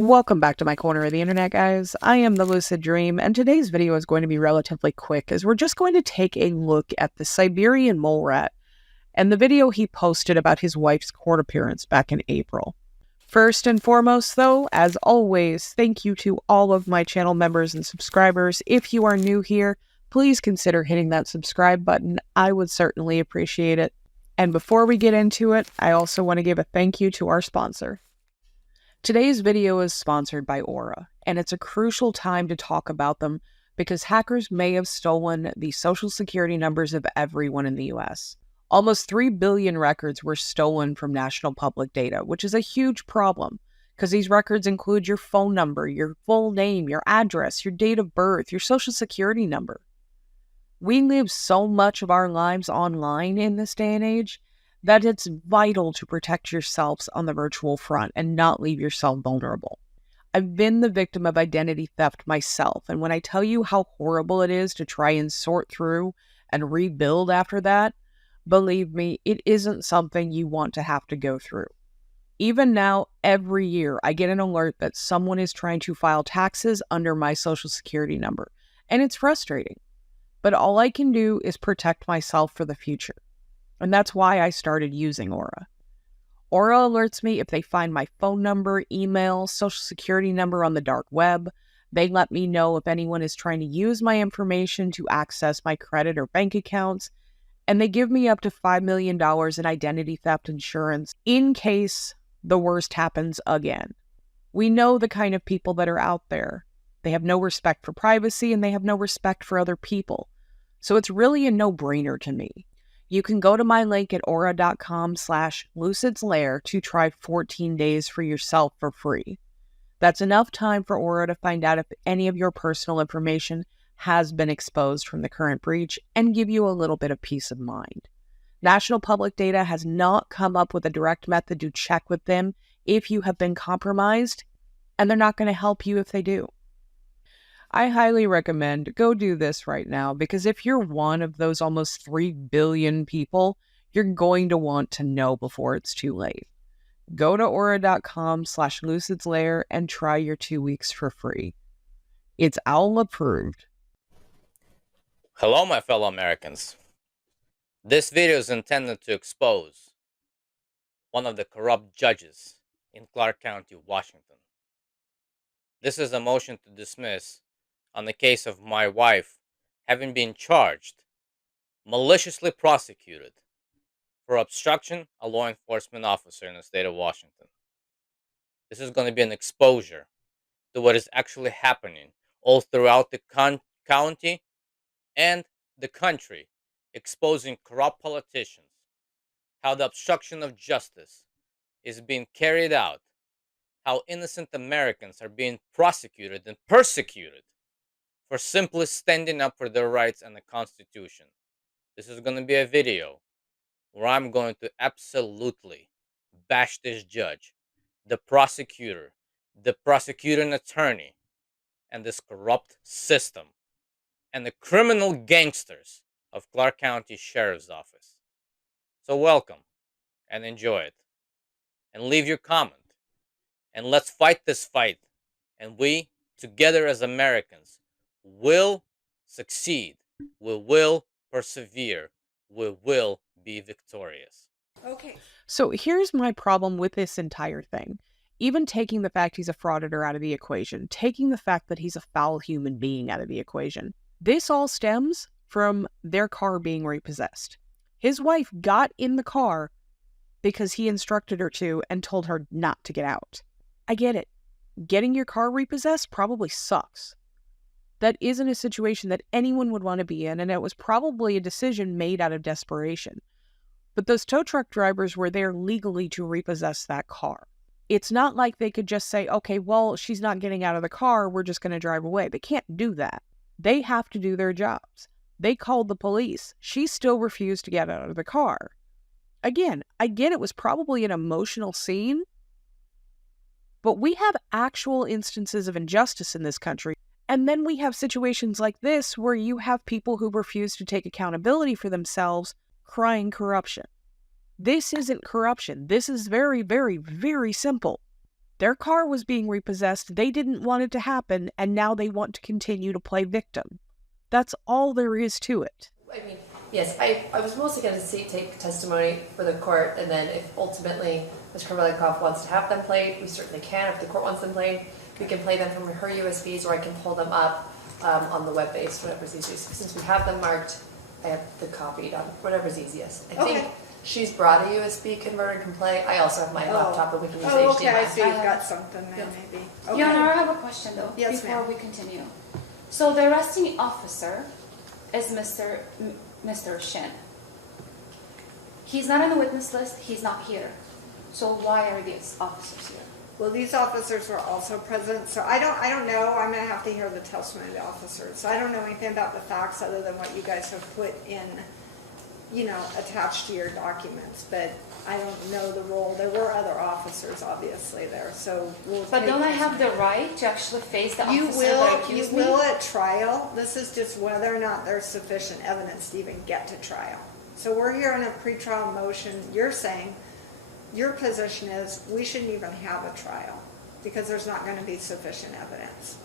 Welcome back to my corner of the internet, guys. I am the Lucid Dream, and today's video is going to be relatively quick as we're just going to take a look at the Siberian mole rat and the video he posted about his wife's court appearance back in April. First and foremost, though, as always, thank you to all of my channel members and subscribers. If you are new here, please consider hitting that subscribe button. I would certainly appreciate it. And before we get into it, I also want to give a thank you to our sponsor. Today's video is sponsored by Aura, and it's a crucial time to talk about them because hackers may have stolen the social security numbers of everyone in the US. Almost 3 billion records were stolen from national public data, which is a huge problem because these records include your phone number, your full name, your address, your date of birth, your social security number. We live so much of our lives online in this day and age that it's vital to protect yourselves on the virtual front and not leave yourself vulnerable. I've been the victim of identity theft myself, and when I tell you how horrible it is to try and sort through and rebuild after that, believe me, it isn't something you want to have to go through. Even now, every year, I get an alert that someone is trying to file taxes under my social security number, and it's frustrating. But all I can do is protect myself for the future. And that's why I started using Aura. Aura alerts me if they find my phone number, email, social security number on the dark web. They let me know if anyone is trying to use my information to access my credit or bank accounts. And they give me up to $5 million in identity theft insurance in case the worst happens again. We know the kind of people that are out there. They have no respect for privacy and they have no respect for other people. So it's really a no-brainer to me. You can go to my link at aura.com/lucidslair to try 14 days for yourself for free. That's enough time for Aura to find out if any of your personal information has been exposed from the current breach and give you a little bit of peace of mind. National Public Data has not come up with a direct method to check with them if you have been compromised, and they're not going to help you if they do. I highly recommend go do this right now because if you're one of those almost 3 billion people, you're going to want to know before it's too late. Go to aura.com/lucidslair and try your 2 weeks for free. It's OWL approved. Hello, my fellow Americans. This video is intended to expose one of the corrupt judges in Clark County, Washington. This is a motion to dismiss on the case of my wife having been charged, maliciously prosecuted, for obstruction a law enforcement officer in the state of Washington. This is going to be an exposure to what is actually happening all throughout the county and the country, exposing corrupt politicians, how the obstruction of justice is being carried out, how innocent Americans are being prosecuted and persecuted for simply standing up for their rights and the Constitution. This is going to be a video where I'm going to absolutely bash this judge, the prosecutor, the prosecuting attorney, and this corrupt system, and the criminal gangsters of Clark County Sheriff's Office. So welcome and enjoy it. And leave your comment. And let's fight this fight. And we, together as Americans, will succeed. We will persevere. We will be victorious. Okay. So here's my problem with this entire thing. Even taking the fact he's a frauditor out of the equation, taking the fact that he's a foul human being out of the equation, this all stems from their car being repossessed. His wife got in the car because he instructed her to and told her not to get out. I get it. Getting your car repossessed probably sucks. That isn't a situation that anyone would want to be in, and it was probably a decision made out of desperation. But those tow truck drivers were there legally to repossess that car. It's not like they could just say, okay, well, she's not getting out of the car, we're just going to drive away. They can't do that. They have to do their jobs. They called the police. She still refused to get out of the car. Again, I get it was probably an emotional scene, but we have actual instances of injustice in this country. And then we have situations like this where you have people who refuse to take accountability for themselves crying corruption. This isn't corruption. This is very, very, very simple. Their car was being repossessed. They didn't want it to happen, and now they want to continue to play victim. That's all there is to it. I mean, yes, I was mostly going to take testimony for the court, and then if ultimately Ms. Korvelikov wants to have them played, we certainly can. If the court wants them played, we can play them from her USBs, or I can pull them up on the web base, whatever's easiest. Since we have them marked, I have the copied on whatever's easiest. I think she's brought a USB converter and can play. I also have my laptop, and we can use HDMI. Okay, I see you've got something there, maybe. Okay. Your Honor, I have a question though, Yes, before ma'am. we continue. So the arresting officer is Mr. Shen. He's not on the witness list, he's not here. So why are these officers here? Well, these officers were also present, so I don't know. I'm gonna have to hear the testimony of the officers. So I don't know anything about the facts other than what you guys have put in, attached to your documents. But I don't know the role. There were other officers obviously there, so we'll. But don't I have the right to actually face the You officer that will. accused You me? will at trial. This is just whether or not there's sufficient evidence to even get to trial. So we're here in a pretrial motion. You're saying. Your position is we shouldn't even have a trial because there's not going to be sufficient evidence.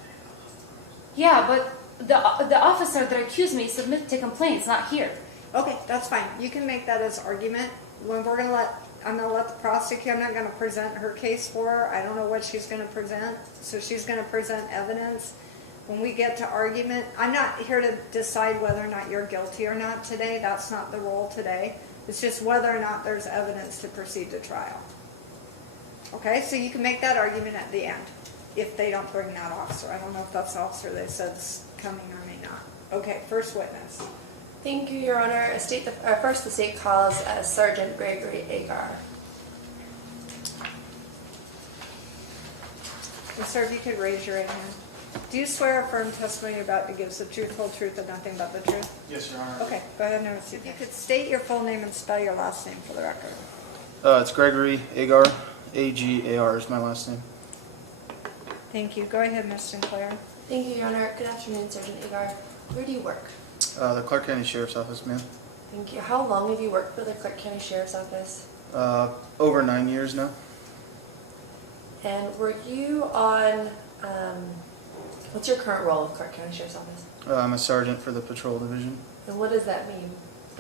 Yeah, but the officer that accused me submitted to complaint. It's not here. Okay, that's fine. You can make that as argument. I'm going to let the prosecutor, I'm not going to present her case for her. I don't know what she's going to present. So she's going to present evidence. When we get to argument, I'm not here to decide whether or not you're guilty or not today. That's not the role today. It's just whether or not there's evidence to proceed to trial. Okay, so you can make that argument at the end if they don't bring that officer. I don't know if that's the officer they said's coming or may not. Okay, first witness. Thank you, Your Honor. First, the state calls Sergeant Gregory Agar. And sir, if you could raise your right hand. Do you swear a firm testimony you're about to give is the truth, whole truth, and nothing but the truth? Yes, Your Honor. Okay, go ahead and proceed. If you could state your full name and spell your last name for the record. It's Gregory Agar. A-G-A-R is my last name. Thank you. Go ahead, Ms. Sinclair. Thank you, Your Honor. Good afternoon, Sergeant Agar. Where do you work? The Clark County Sheriff's Office, ma'am. Thank you. How long have you worked for the Clark County Sheriff's Office? Over 9 years now. And were you on, what's your current role with Clark County Sheriff's Office? I'm a sergeant for the patrol division. And what does that mean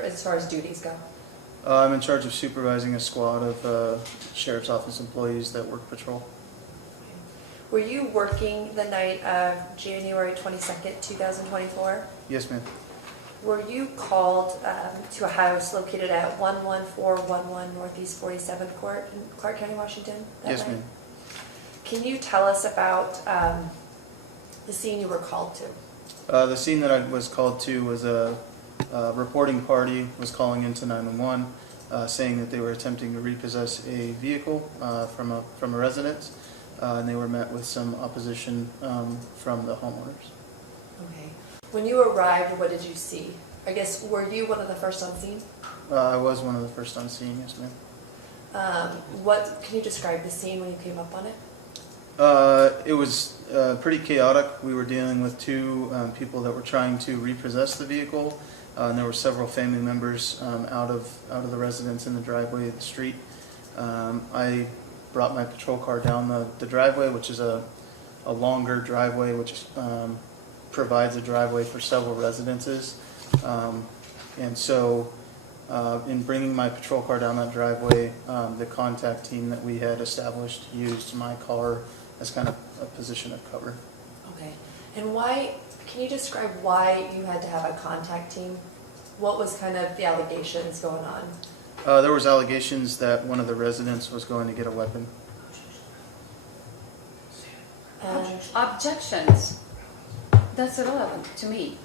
as far as duties go? I'm in charge of supervising a squad of Sheriff's Office employees that work patrol. Were you working the night of January 22nd, 2024? Yes, ma'am. Were you called to a house located at 11411 Northeast 47th Court in Clark County, Washington? Yes, ma'am. Can you tell us about the scene you were called to? The scene that I was called to was a reporting party was calling into 911 saying that they were attempting to repossess a vehicle from a residence, and they were met with some opposition from the homeowners. Okay. When you arrived, what did you see? I guess, were you one of the first on scene? I was one of the first on scene, yes, ma'am. Can you describe the scene when you came up on it? It was pretty chaotic. We were dealing with two people that were trying to repossess the vehicle, and there were several family members out of the residence in the driveway of the street. I brought my patrol car down the driveway, which is a longer driveway, which provides a driveway for several residences. And so in bringing my patrol car down that driveway, the contact team that we had established used my car as kind of a position of cover. Okay. And can you describe why you had to have a contact team? What was kind of the allegations going on? There was allegations that one of the residents was going to get a weapon. Objections. That's irrelevant to me.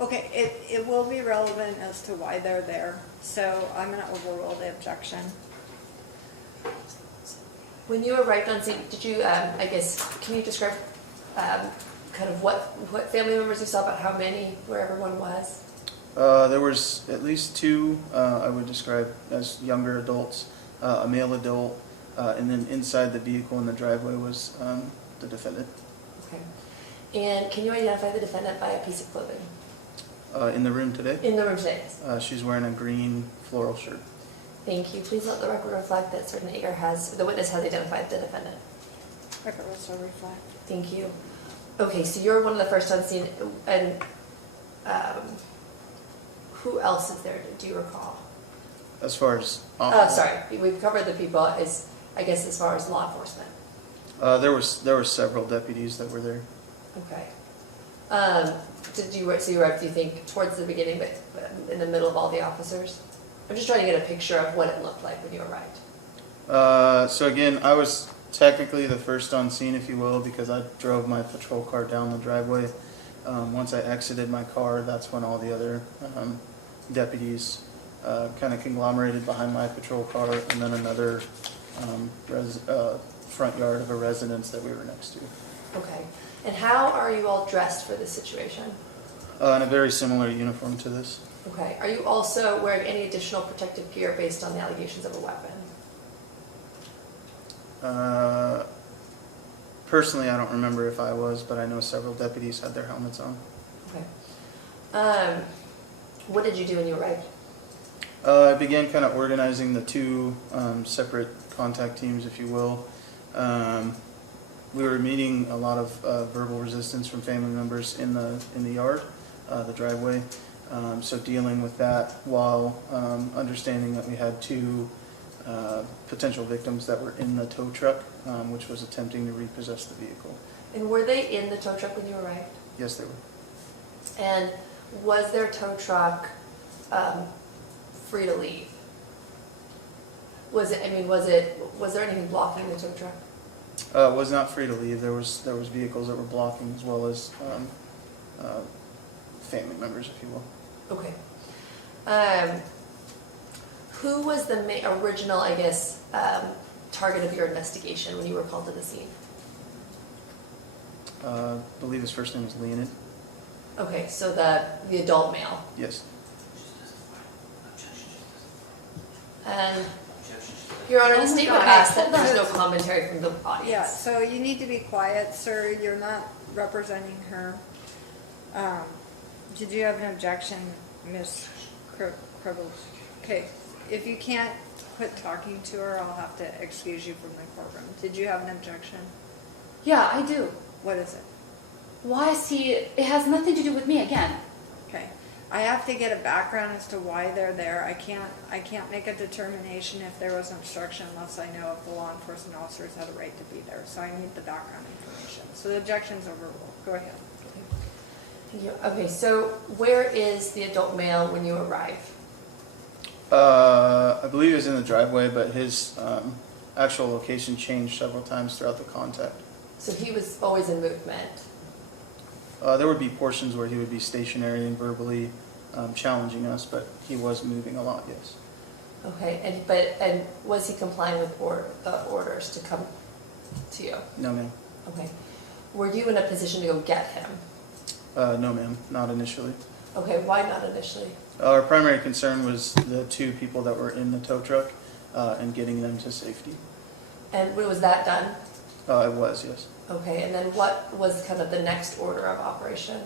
Okay, it will be relevant as to why they're there, so I'm going to overrule the objection. When you arrived on scene, did you, can you describe kind of what family members you saw, about how many, where everyone was? There was at least two, I would describe as younger adults, a male adult, and then inside the vehicle in the driveway was the defendant. Okay. And can you identify the defendant by a piece of clothing? In the room today? In the room today. She's wearing a green floral shirt. Thank you. Please let the record reflect that Sergeant Agar the witness has identified the defendant. If it was so reflect. Thank you. Okay, so you're one of the first on scene, and who else is there? Do you recall? As far as Sorry, we've covered the people. I guess as far as law enforcement. there were several deputies that were there. Okay. Did you so you arrived? Do you think towards the beginning, but in the middle of all the officers? I'm just trying to get a picture of what it looked like when you arrived. So again, I was technically the first on scene, if you will, because I drove my patrol car down the driveway. Once I exited my car, that's when all the other deputies kind of conglomerated behind my patrol car, and then another front yard of a residence that we were next to. Okay. And how are you all dressed for this situation? In a very similar uniform to this. Okay. Are you also wearing any additional protective gear based on the allegations of a weapon? Personally, I don't remember if I was, but I know several deputies had their helmets on. Okay. What did you do when you arrived? I began kind of organizing the two separate contact teams, if you will. We were meeting a lot of verbal resistance from family members in the yard, the driveway. So dealing with that while understanding that we had two potential victims that were in the tow truck, which was attempting to repossess the vehicle. And were they in the tow truck when you arrived? Yes, they were. And was their tow truck free to leave? Was there anything blocking the tow truck? It was not free to leave. There was vehicles that were blocking, as well as family members, if you will. Okay. Who was the original, I guess, target of your investigation when you were called to the scene? I believe his first name is Leonid. Okay, so the adult male. Yes. And Your Honor, the statement God. asked that Hold on. there's no commentary from the audience. Yeah, so you need to be quiet, sir. You're not representing her. Did you have an objection, Ms. Cribbles? Okay, if you can't quit talking to her, I'll have to excuse you from the courtroom. Did you have an objection? Yeah, I do. What is it? Why is he? It has nothing to do with me again. Okay, I have to get a background as to why they're there. I can't make a determination if there was obstruction unless I know if the law enforcement officers had a right to be there. So I need the background information. So the objection's overruled. Go ahead. Okay, so where is the adult male when you arrive? I believe he was in the driveway, but his actual location changed several times throughout the contact. So he was always in movement. There would be portions where he would be stationary and verbally challenging us, but he was moving a lot, yes. Okay, and was he complying with the orders to come to you? No, ma'am. Okay. Were you in a position to go get him? No, ma'am, not initially. Okay, why not initially? Our primary concern was the two people that were in the tow truck and getting them to safety. And was that done? It was, yes. Okay, and then what was kind of the next order of operation?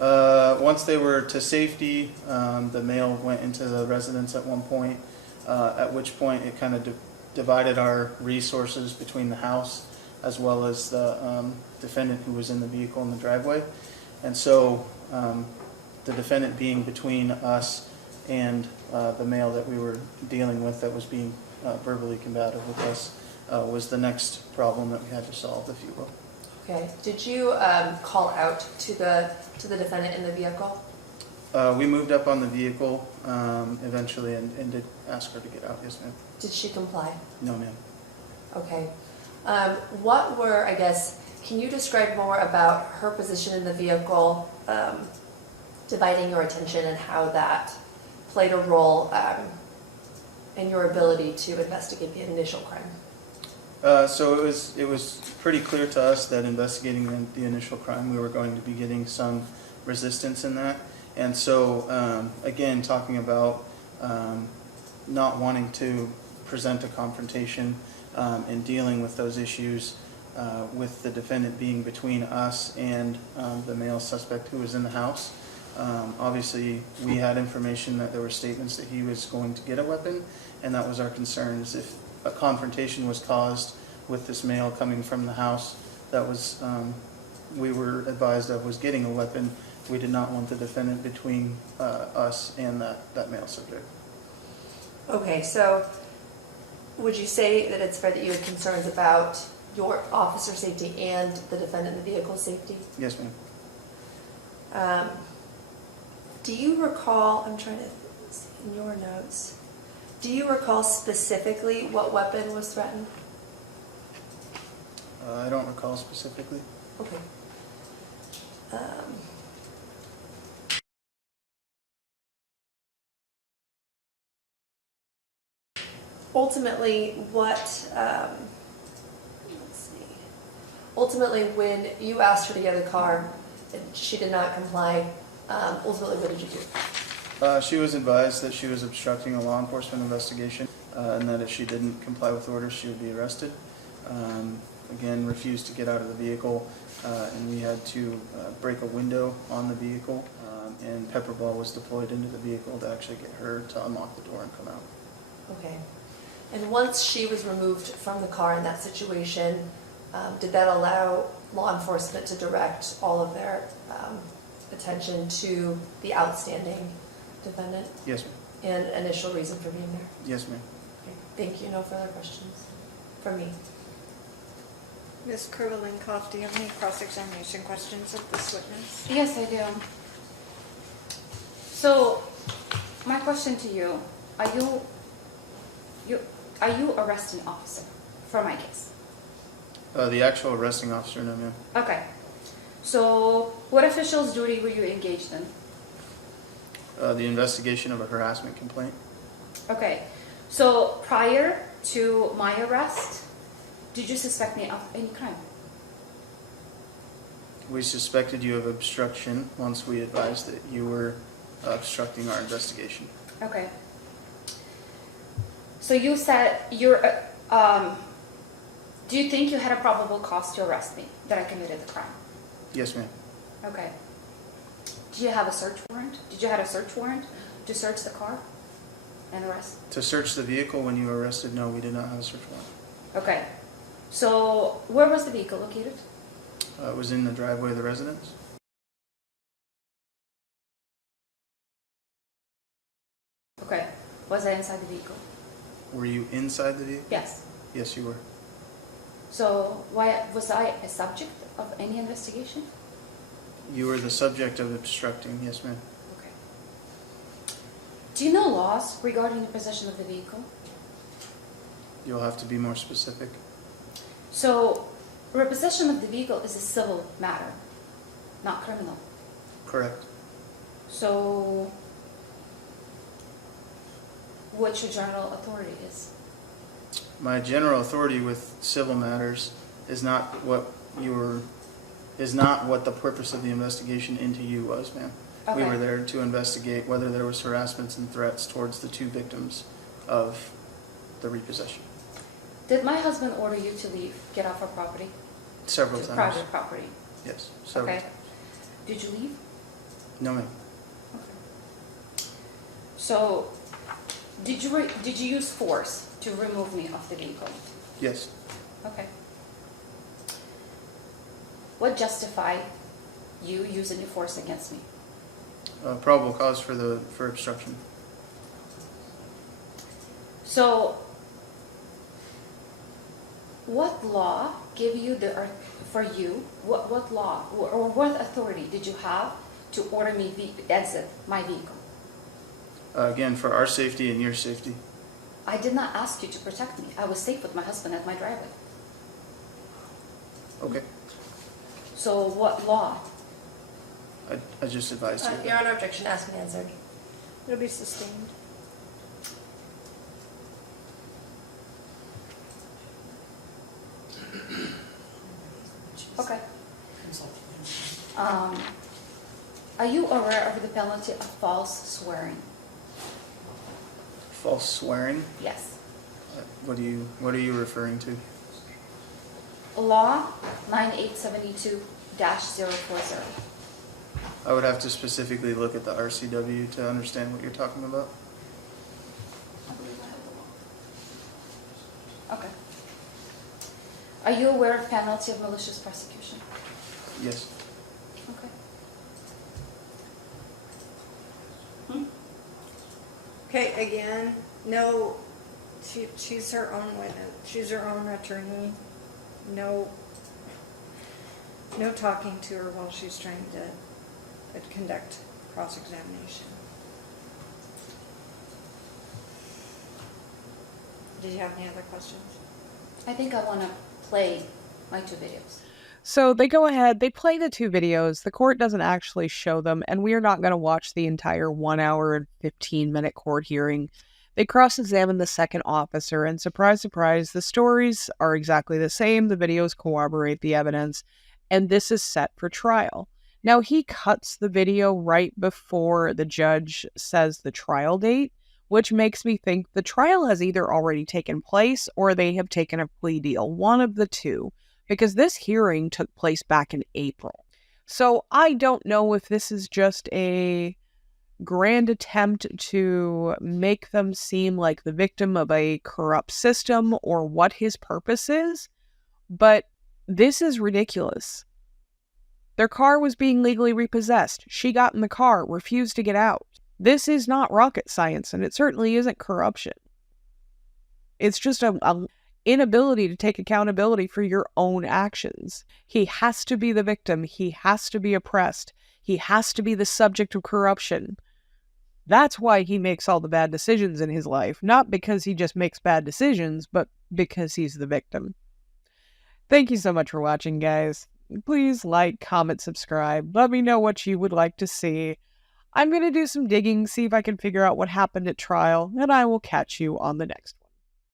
Once they were to safety, the male went into the residence at one point, at which point it kind of divided our resources between the house as well as the defendant who was in the vehicle in the driveway. And so the defendant being between us and the male that we were dealing with that was being verbally combative with us was the next problem that we had to solve, if you will. Okay. Did you call out to the defendant in the vehicle? We moved up on the vehicle eventually and did ask her to get out. Yes, ma'am. Did she comply? No, ma'am. Okay. What were, I guess, can you describe more about her position in the vehicle, dividing your attention, and how that played a role in your ability to investigate the initial crime? So it was pretty clear to us that investigating the initial crime, we were going to be getting some resistance in that. And so, again, talking about not wanting to present a confrontation and dealing with those issues with the defendant being between us and the male suspect who was in the house. Obviously, we had information that there were statements that he was going to get a weapon, and that was our concern, is if a confrontation was caused with this male coming from the house that was, we were advised of was getting a weapon. We did not want the defendant between us and that male subject. Okay, so would you say that it's fair that you had concerns about your officer safety and the defendant in the vehicle safety? Yes, ma'am. Do you recall, I'm trying to see in your notes, do you recall specifically what weapon was threatened? I don't recall specifically. Okay. Ultimately, let's see. Ultimately, when you asked her to get a car and she did not comply, ultimately, what did you do? She was advised that she was obstructing a law enforcement investigation and that if she didn't comply with orders, she would be arrested. Again, refused to get out of the vehicle, and we had to break a window on the vehicle, and pepper ball was deployed into the vehicle to actually get her to unlock the door and come out. Okay. And once she was removed from the car in that situation, did that allow law enforcement to direct all of their attention to the outstanding defendant? Yes, ma'am. And initial reason for being there? Yes, ma'am. Okay. Thank you. No further questions from me. Ms. Kurvelinkoff, do you have any cross-examination questions of this witness? Yes, I do. So, my question to you, are you arresting officer for my case? The actual arresting officer, no, ma'am. Okay. So, what official's duty were you engaged in? The investigation of a harassment complaint. Okay. So, prior to my arrest, did you suspect me of any crime? We suspected you of obstruction once we advised that you were obstructing our investigation. Okay. So you said do you think you had a probable cause to arrest me, that I committed the crime? Yes, ma'am. Okay. Do you have a search warrant? Did you have a search warrant to search the car and arrest? To search the vehicle when you were arrested, no, we did not have a search warrant. Okay. So where was the vehicle located? It was in the driveway of the residence. Okay. Was I inside the vehicle? Were you inside the vehicle? Yes. Yes, you were. So why was I a subject of any investigation? You were the subject of obstructing, yes, ma'am. Okay. Do you know laws regarding the possession of the vehicle? You'll have to be more specific. So, repossession of the vehicle is a civil matter, not criminal. Correct. So, what your general authority is? My general authority with civil matters is not what the purpose of the investigation into you was, ma'am. We Okay. were there to investigate whether there was harassments and threats towards the two victims of the repossession. Did my husband order you to leave, get off our property? Several To times. private property. Yes, several Okay. times. Did you leave? No, ma'am. Okay. So, did you use force to remove me off the vehicle? Yes. Okay. What justified you using your force against me? Probable cause for obstruction. So, what law gave you what law or what authority did you have to order me exit my vehicle? Again, for our safety and your safety. I did not ask you to protect me. I was safe with my husband at my driveway. Okay. So what law? I just advised you. Your Honor, objection asked and answered. It'll be sustained. Okay. Are you aware of the penalty of false swearing? False swearing? Yes. What are you referring to? Law 9872-040. I would have to specifically look at the RCW to understand what you're talking about. I believe I have the law. Okay. Are you aware of penalty of malicious prosecution? Yes. Okay. Okay, again, no, she's her own witness, she's her own attorney. No talking to her while she's trying to conduct cross-examination. Did you have any other questions? I think I want to play my 2 videos. So they go ahead, they play the 2 videos. The court doesn't actually show them, and we are not going to watch the entire 1 hour and 15-minute court hearing. They cross-examine the second officer, and surprise, surprise, the stories are exactly the same. The videos corroborate the evidence, and this is set for trial. Now, he cuts the video right before the judge says the trial date, which makes me think the trial has either already taken place or they have taken a plea deal, one of the two, because this hearing took place back in April. So I don't know if this is just a grand attempt to make them seem like the victim of a corrupt system or what his purpose is, but this is ridiculous. Their car was being legally repossessed. She got in the car, refused to get out. This is not rocket science, and it certainly isn't corruption. It's just a inability to take accountability for your own actions. He has to be the victim. He has to be oppressed. He has to be the subject of corruption. That's why he makes all the bad decisions in his life, not because he just makes bad decisions, but because he's the victim. Thank you so much for watching, guys. Please like, comment, subscribe. Let me know what you would like to see. I'm going to do some digging, see if I can figure out what happened at trial, and I will catch you on the next one.